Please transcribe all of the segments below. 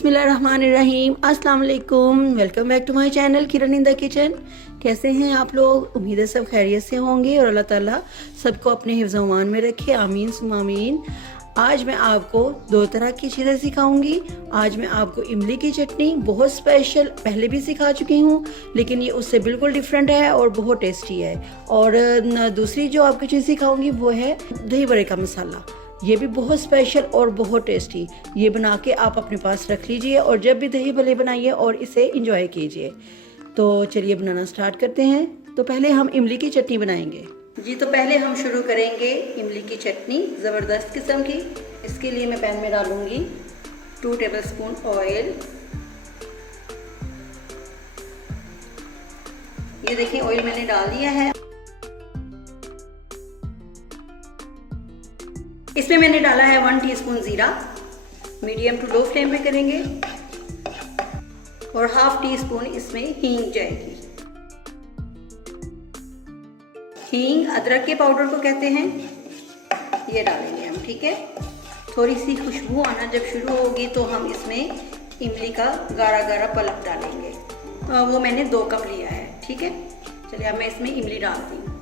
बिस्मिल्लाहिर्रहमानिर्रहीम, अस्सलाम वालेकुम। Welcome back to my channel Kiran in the kitchen. कैसे हैं आप लोग? उम्मीद है सब खैरियत से होंगे और अल्लाह ताला सबको अपने हिफ्ज़ व अमान में रखे, आमीन सुम्मा आमीन। आज मैं आपको दो तरह की चीज़ें सिखाऊंगी। आज मैं आपको इमली की चटनी बहुत स्पेशल पहले भी सिखा चुकी हूँ, लेकिन ये उससे बिल्कुल डिफरेंट है और बहुत टेस्टी है। और दूसरी जो आपको चीज़ सिखाऊंगी वो है दही बड़े का मसाला। ये भी बहुत स्पेशल और बहुत टेस्टी। ये बना के आप अपने पास रख लीजिए और जब भी दही भल्ले बनाइए और इसे इंजॉय कीजिए। तो चलिए बनाना स्टार्ट करते हैं। तो पहले हम इमली की चटनी बनाएंगे जी। तो पहले हम शुरू करेंगे इमली की चटनी ज़बरदस्त किस्म की। इसके लिए मैं पैन में डालूंगी 2 टेबलस्पून ऑयल। ये देखिए ऑयल मैंने डाल दिया है। इसमें मैंने डाला है 1 टीस्पून ज़ीरा। मीडियम टू लो फ्लेम पे करेंगे। और 1/2 टीस्पून इसमें हींग जाएगी। हींग अदरक के पाउडर को कहते हैं, ये डालेंगे हम, ठीक है। थोड़ी सी खुशबू आना जब शुरू होगी तो हम इसमें इमली का गाढ़ा गाढ़ा पल्प डालेंगे। वो मैंने 2 कप लिया है, ठीक है। चलिए अब मैं इसमें इमली डालती हूँ।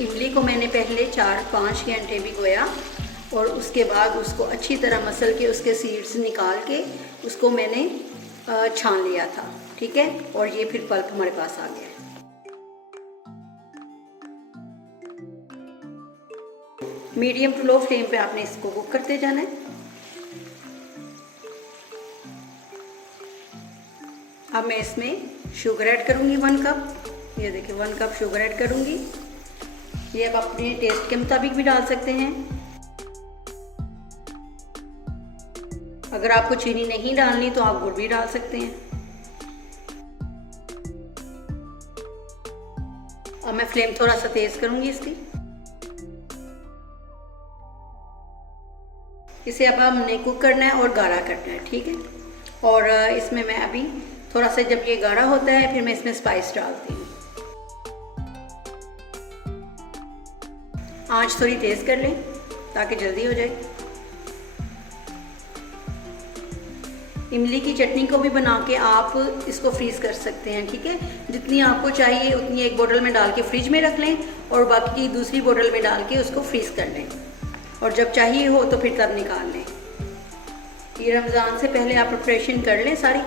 इमली को मैंने पहले 4-5 घंटे भिगोया और उसके बाद उसको अच्छी तरह मसल के उसके सीड्स निकाल के उसको मैंने छान लिया था, ठीक है। और ये फिर पल्प हमारे पास आ गया है। मीडियम टू लो फ्लेम पे आपने इसको कुक करते जाना है। अब मैं इसमें शुगर ऐड करूँगी 1 कप। ये देखिए 1 कप शुगर ऐड करूँगी। ये आप अपने टेस्ट के मुताबिक भी डाल सकते हैं। अगर आपको चीनी नहीं डालनी तो आप गुड़ भी डाल सकते हैं। अब मैं फ्लेम थोड़ा सा तेज करूंगी इसकी। इसे अब हमने कुक करना है और गाढ़ा करना है, ठीक है। और इसमें मैं अभी थोड़ा सा जब ये गाढ़ा होता है फिर मैं इसमें स्पाइस डालती हूँ। आंच थोड़ी तेज कर लें ताकि जल्दी हो जाए। इमली की चटनी को भी बना के आप इसको फ्रीज कर सकते हैं, ठीक है। जितनी आपको चाहिए उतनी एक बोतल में डाल के फ्रिज में रख लें और बाकी दूसरी बोतल में डाल के उसको फ्रीज कर लें। और जब चाहिए हो तो फिर तब निकाल लें। ये रमज़ान से पहले आप प्रिपरेशन कर लें सारी,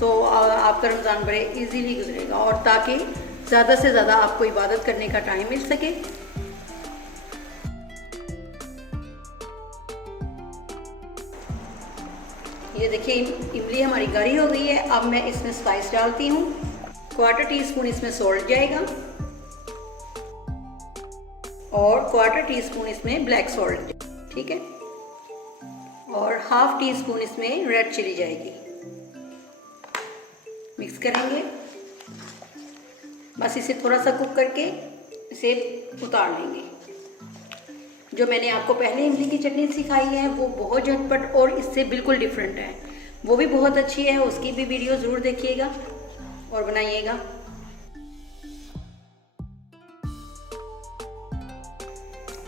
तो आपका रमज़ान बड़े इजीली गुजरेगा और ताकि ज़्यादा से ज़्यादा आपको इबादत करने का टाइम मिल सके। ये देखिए इमली हमारी गाढ़ी हो गई है। अब मैं इसमें स्पाइस डालती हूँ। 1/4 टीस्पून इसमें सॉल्ट जाएगा और 1/4 टीस्पून इसमें ब्लैक सॉल्ट, ठीक है। और 1/2 टीस्पून इसमें रेड चिली जाएगी। मिक्स करेंगे। बस इसे थोड़ा सा कुक करके इसे उतार लेंगे। जो मैंने आपको पहले इमली की चटनी सिखाई है वो बहुत झटपट और इससे बिल्कुल डिफरेंट है, वो भी बहुत अच्छी है। उसकी भी वीडियो ज़रूर देखिएगा और बनाइएगा।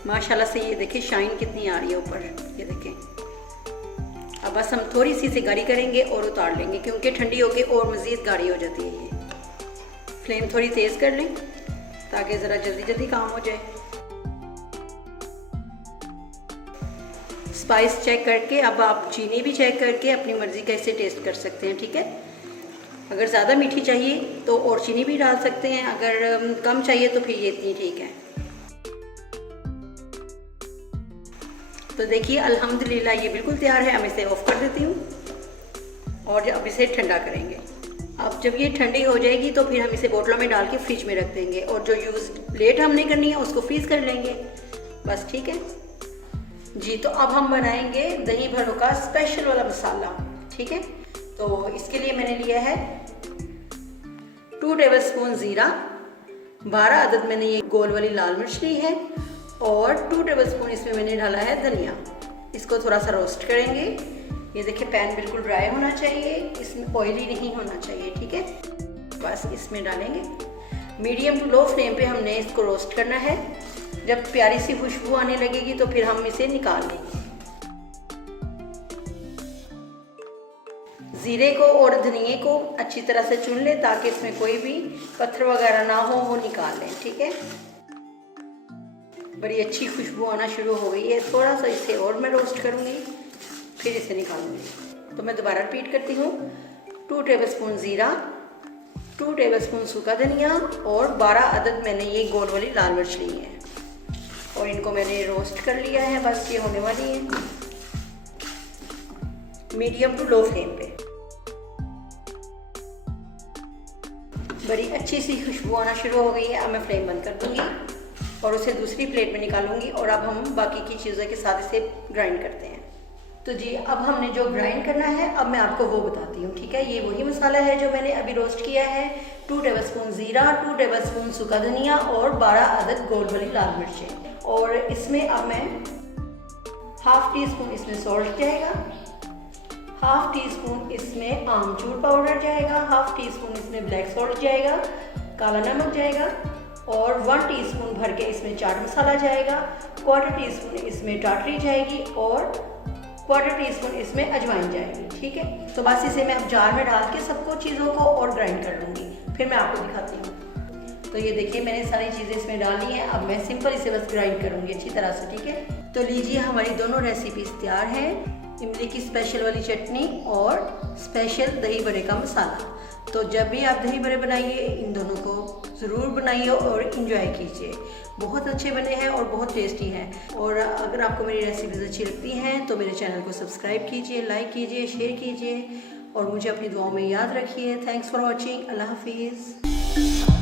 माशाल्लाह से ये देखिए शाइन कितनी आ रही है ऊपर, ये देखें। अब बस हम थोड़ी सी इसे गाढ़ी करेंगे और उतार लेंगे क्योंकि ठंडी होके और मज़ीद गाढ़ी हो जाती है। ये फ्लेम थोड़ी तेज़ कर लें ताकि ज़रा जल्दी जल्दी काम हो जाए। स्पाइस चेक करके अब आप चीनी भी चेक करके अपनी मर्ज़ी का इसे टेस्ट कर सकते हैं, ठीक है। अगर ज़्यादा मीठी चाहिए तो और चीनी भी डाल सकते हैं, अगर कम चाहिए तो फिर ये इतनी ठीक है। तो देखिए अल्हम्दुलिल्लाह ये बिल्कुल तैयार है। अब इसे ऑफ कर देती हूँ और अब इसे ठंडा करेंगे। अब जब ये ठंडी हो जाएगी तो फिर हम इसे बोतलों में डाल के फ्रिज में रख देंगे और जो यूज़ लेट हमने करनी है उसको फ्रीज़ कर लेंगे, बस, ठीक है जी। तो अब हम बनाएंगे दही भल्लों का स्पेशल वाला मसाला, ठीक है। तो इसके लिए मैंने लिया है 2 टेबलस्पून ज़ीरा, 12 अदद मैंने ये गोल वाली लाल मिर्च ली है और 2 टेबलस्पून इसमें मैंने डाला है धनिया। इसको थोड़ा सा रोस्ट करेंगे। ये देखिए पैन बिल्कुल ड्राई होना चाहिए, इसमें ऑयली नहीं होना चाहिए, ठीक है। बस इसमें डालेंगे। मीडियम टू लो फ्लेम पे हमने इसको रोस्ट करना है जब प्यारी सी खुशबू आने लगेगी तो फिर हम इसे निकाल लेंगे। ज़ीरे को और धनिए को अच्छी तरह से चुन लें ताकि इसमें कोई भी पत्थर वगैरह ना हो, वो निकाल लें। ठीक है, बड़ी अच्छी खुशबू आना शुरू हो गई है। थोड़ा सा इसे और मैं रोस्ट करूँगी, फिर इसे निकालूंगी। तो मैं दोबारा रिपीट करती हूँ, 2 टेबलस्पून ज़ीरा, 2 टेबलस्पून सूखा धनिया और 12 अदद मैंने ये गोल वाली लाल मिर्च ली है और इनको मैंने रोस्ट कर लिया है। बस ये होने वाली है मीडियम टू लो फ्लेम पे। बड़ी अच्छी सी खुशबू आना शुरू हो गई है। अब मैं फ्लेम बंद कर दूंगी और उसे दूसरी प्लेट में निकालूंगी और अब हम बाकी की चीज़ों के साथ इसे ग्राइंड करते हैं। तो जी अब हमने जो ग्राइंड करना है अब मैं आपको वो बताती हूँ। ठीक है, ये वही मसाला है जो मैंने अभी रोस्ट किया है। 2 टेबलस्पून ज़ीरा, 2 टेबलस्पून सूखा धनिया और 12 अदद गोल वाली लाल मिर्चें। और इसमें अब मैं ½ टीस्पून इसमें सॉल्ट जाएगा, ½ टीस्पून इसमें आमचूर पाउडर जाएगा, ½ टीस्पून इसमें ब्लैक सॉल्ट जाएगा, काला नमक जाएगा और 1 टीस्पून भर के इसमें चाट मसाला जाएगा, 1/4 टीस्पून इसमें टाटरी जाएगी और 1/4 टीस्पून इसमें अजवाइन जाएगी। ठीक है, तो बस इसे मैं अब जार में डाल के सबको चीज़ों को और ग्राइंड कर लूँगी, फिर मैं आपको दिखाती हूँ। तो ये देखिए मैंने सारी चीज़ें इसमें डाल ली हैं। अब मैं सिंपल इसे बस ग्राइंड करूँगी अच्छी तरह से। ठीक है, तो लीजिए हमारी दोनों रेसिपीज तैयार हैं, इमली की स्पेशल वाली चटनी और स्पेशल दही बड़े का मसाला। तो जब भी आप दही बड़े बनाइए इन दोनों को ज़रूर बनाइए और इन्जॉय कीजिए। बहुत अच्छे बने हैं और बहुत टेस्टी हैं। और अगर आपको मेरी रेसिपीज़ अच्छी लगती हैं तो मेरे चैनल को सब्सक्राइब कीजिए, लाइक कीजिए, शेयर कीजिए और मुझे अपनी दुआओं में याद रखिए। Thanks for watching. अल्लाह हाफिज़।